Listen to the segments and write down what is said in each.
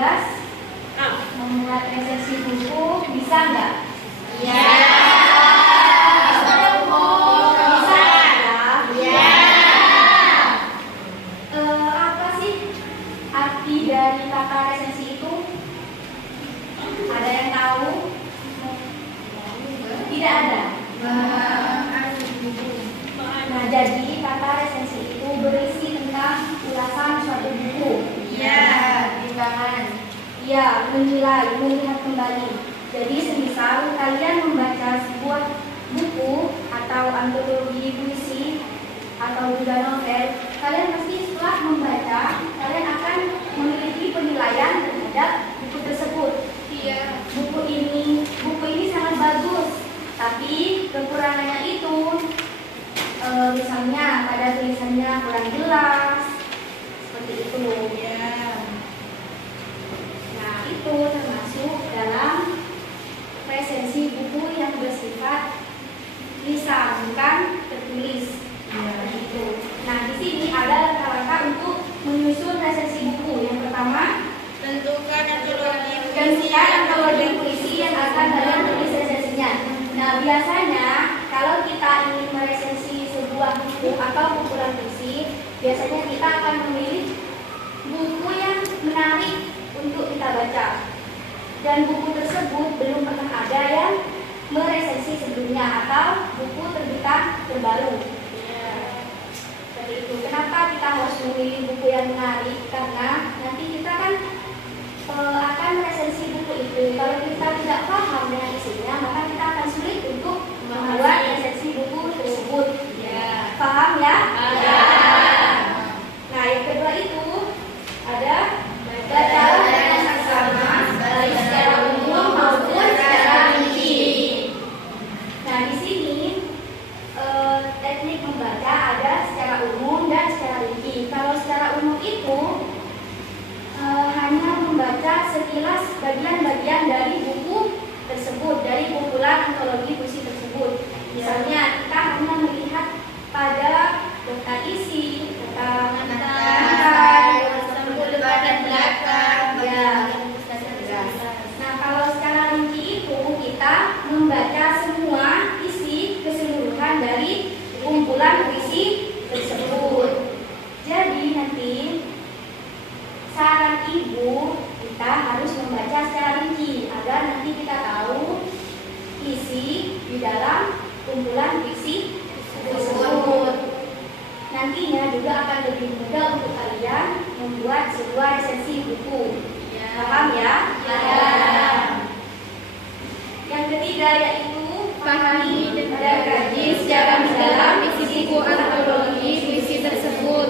tugas membuat resensi buku, bisa nggak? Ya. Bisa ya? Apa sih arti dari kata resensi itu? Ada yang tahu? Tidak ada. Nah, jadi kata resensi itu berisi tentang ulasan suatu buku. Iya, timbangan. Iya, menilai, melihat kembali. Jadi semisal kalian membaca sebuah buku atau antologi puisi atau juga novel, kalian pasti setelah membaca, kalian akan memiliki penilaian terhadap buku tersebut. Iya. Buku ini sangat bagus, tapi kekurangannya itu misalnya pada tulisannya kurang jelas, seperti itu. Ya. Nah, itu termasuk dalam resensi buku yang bersifat lisan, bukan tertulis. Itu. Nah, di sini ada langkah-langkah untuk menyusun resensi buku. Yang pertama, Tentukan antologi puisi yang akan kalian tulis resensinya. Nah, biasanya kalau kita ingin meresensi sebuah buku atau kumpulan puisi, biasanya kita akan memilih buku yang menarik untuk kita baca. Dan buku tersebut belum pernah ada yang meresensi sebelumnya atau buku terbitan terbaru. Seperti itu. Kenapa kita harus memilih buku yang menarik? Karena nanti kita kan akan meresensi buku itu. Kalau kita tidak paham dengan isinya, maka kita akan sulit untuk membuat resensi buku tersebut. Ya. Paham ya? Ya. Nah, yang kedua itu ada bacalah dengan saksama, baik secara umum maupun secara rinci. Nah, di sini teknik membaca ada secara umum dan secara rinci. Kalau secara umum itu hanya membaca sekilas bagian-bagian dari buku tersebut, dari kumpulan antologi puisi tersebut. Misalnya kita hanya melihat pada daftar isi, daftar badan belakang, Nah, kalau secara rinci itu kita membaca semua isi keseluruhan dari kumpulan puisi tersebut. Jadi nanti saran ibu, kita harus membaca secara rinci agar nanti kita tahu isi di dalam kumpulan puisi tersebut. Nantinya juga akan lebih mudah untuk kalian membuat sebuah resensi buku. Paham ya? Ya. Yang ketiga yaitu Pahami dan kaji secara mendalam isi buku antologi puisi tersebut.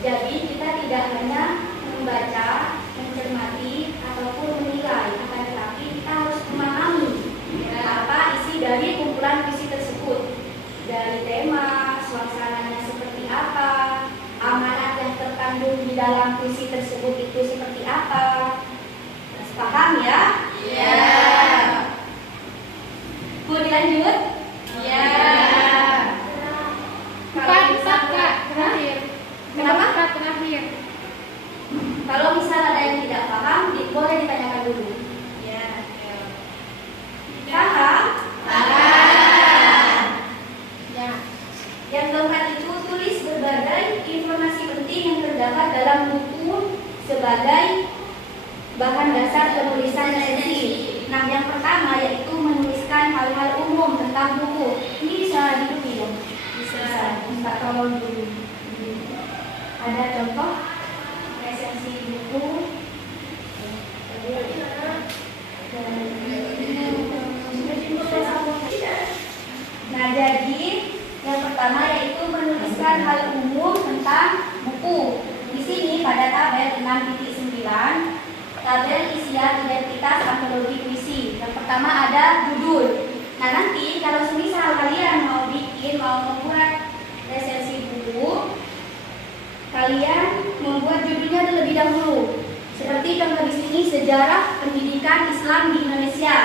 Jadi kita tidak hanya membaca, mencermati ataupun menilai, akan tetapi kita harus memahami apa isi dari kumpulan puisi tersebut, dari tema, suasananya seperti apa, amanat yang terkandung di dalam puisi tersebut itu seperti apa. Paham ya? Ya. Mau dilanjut? Ya. Kalau misal terakhir. Kenapa? Terakhir. Kalau misal ada yang tidak paham, boleh ditanyakan dulu. Ya. Paham? Paham. Ya. Yang keempat itu tulis berbagai informasi penting yang terdapat dalam buku sebagai bahan dasar penulisan resensi. Nah, yang pertama yaitu menuliskan hal-hal umum tentang buku. Ini bisa ditulis ya? Bisa. Minta tolong dulu. Ada contoh resensi buku. Nah, jadi yang pertama yaitu menuliskan hal umum tentang buku. Di sini pada tabel 6.9, tabel isian identitas antologi puisi. Yang pertama ada judul. Nah, nanti kalau semisal kalian mau membuat resensi buku, kalian membuat judulnya terlebih dahulu. Seperti contoh di sini, sejarah pendidikan Islam di Indonesia.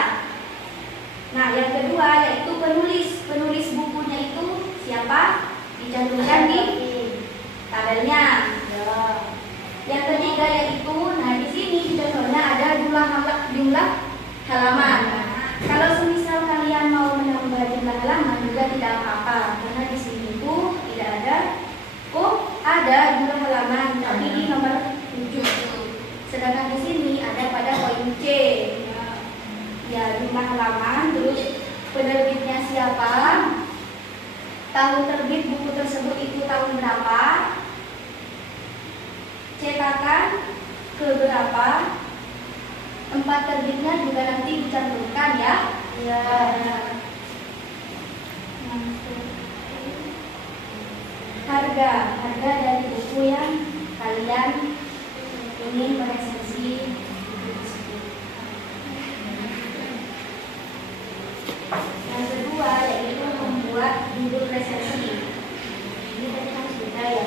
Nah, yang kedua yaitu penulis bukunya itu siapa? Dicantumkan di tabelnya. Yang ketiga yaitu, nah di sini contohnya ada jumlah halaman. Kalau semisal kalian mau menambah jumlah halaman juga tidak apa-apa, karena di sini itu tidak ada. Oh, ada jumlah halaman, tapi di nomor 7. Sedangkan di sini ada pada poin C. Ya, jumlah halaman, terus penerbitnya siapa, tahun terbit buku tersebut itu tahun berapa, cetakan keberapa, tempat terbitnya juga nanti dicantumkan ya. Ya. Harga dari buku yang kalian ingin meresensi. Yang kedua yaitu membuat judul resensi. Ini tadi kan sudah ya.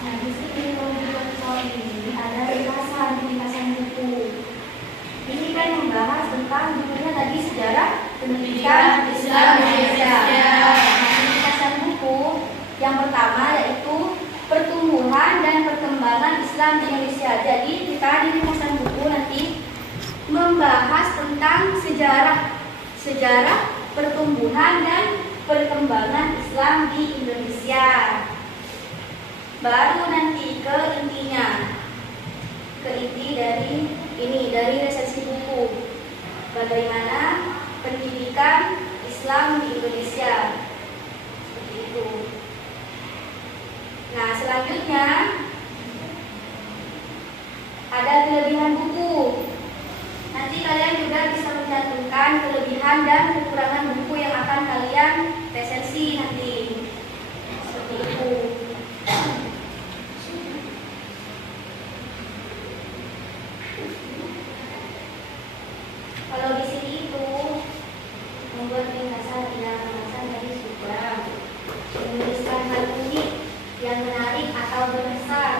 Nah, di sini membuat soal ini ada ringkasan buku. Ini kan membahas tentang judulnya tadi sejarah pendidikan Islam Indonesia. Nah, ringkasan buku yang pertama yaitu pertumbuhan dan perkembangan Islam di Indonesia. Jadi kita di ringkasan buku nanti membahas tentang sejarah pertumbuhan dan perkembangan Islam di Indonesia. Baru nanti ke intinya, ke inti dari resensi buku, bagaimana pendidikan Islam di Indonesia, seperti itu. Nah, selanjutnya ada kelebihan buku. Nanti kalian juga bisa mencantumkan kelebihan dan kekurangan buku yang akan kalian resensi nanti, seperti itu. Kalau di sini itu membuat ringkasan dari sudah menuliskan hal unik yang menarik atau berkesan.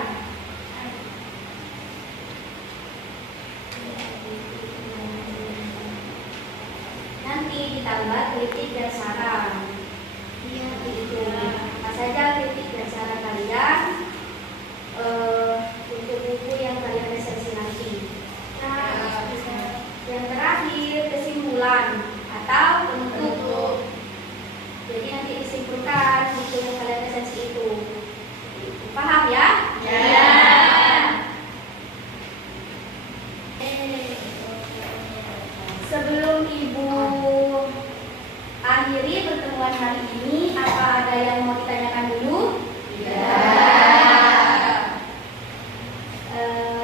Nanti ditambah kritik dan saran. Itu apa saja kritik dan saran kalian untuk buku yang kalian resensi nanti. Yang terakhir kesimpulan atau penutup. Jadi nanti disimpulkan buku yang kalian resensi itu. Paham ya? Ya. Sebelum Ibu akhiri pertemuan hari ini, apa ada yang mau ditanyakan dulu? Ya.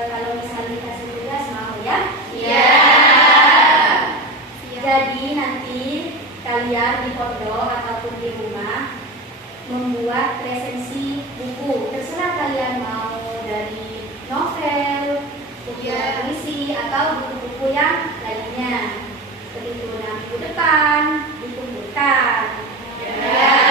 Kalau misalnya dikasih tugas mau ya? Ya. Jadi nanti kalian di pondok ataupun di rumah membuat resensi buku. Terserah kalian mau dari novel, buku puisi atau buku-buku yang lainnya. Seperti itu. Nah, minggu depan dikumpulkan. Ya.